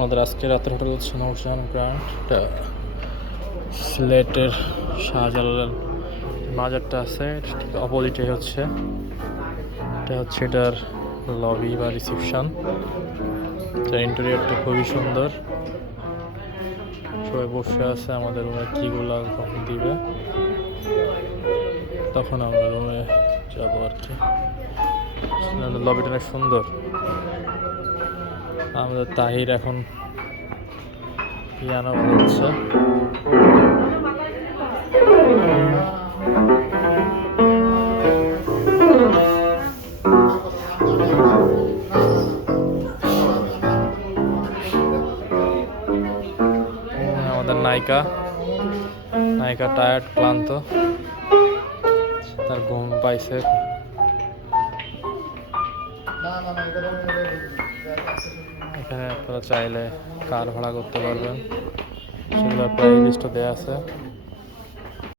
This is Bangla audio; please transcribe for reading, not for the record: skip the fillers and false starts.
আমাদের আজকে রাতের হোটেল হচ্ছে নূরজাহান গ্র্যান্ড। এটা সিলেটের শাহজালাল মাজারটা আছে ঠিক অপোজিটে হচ্ছে। এটা হচ্ছে এটার লবি বা রিসেপশন। এটার ইন্টেরিয়রটা খুবই সুন্দর। সবাই বসে আছে, আমাদের রুমে কিগুলা যখন দিবে তখন আমরা রুমে যাবো আর কি। লবিটা অনেক সুন্দর। আমাদের তাহির এখন পিয়ানো বাজাচ্ছে। আমাদের নায়িকা টায়ার্ড, ক্লান্ত, তার ঘুম পাইছে। এখানে আপনারা চাইলে কার ভাড়া করতে পারবেন, সেগুলোর প্রাইস লিস্টও দেওয়া আছে।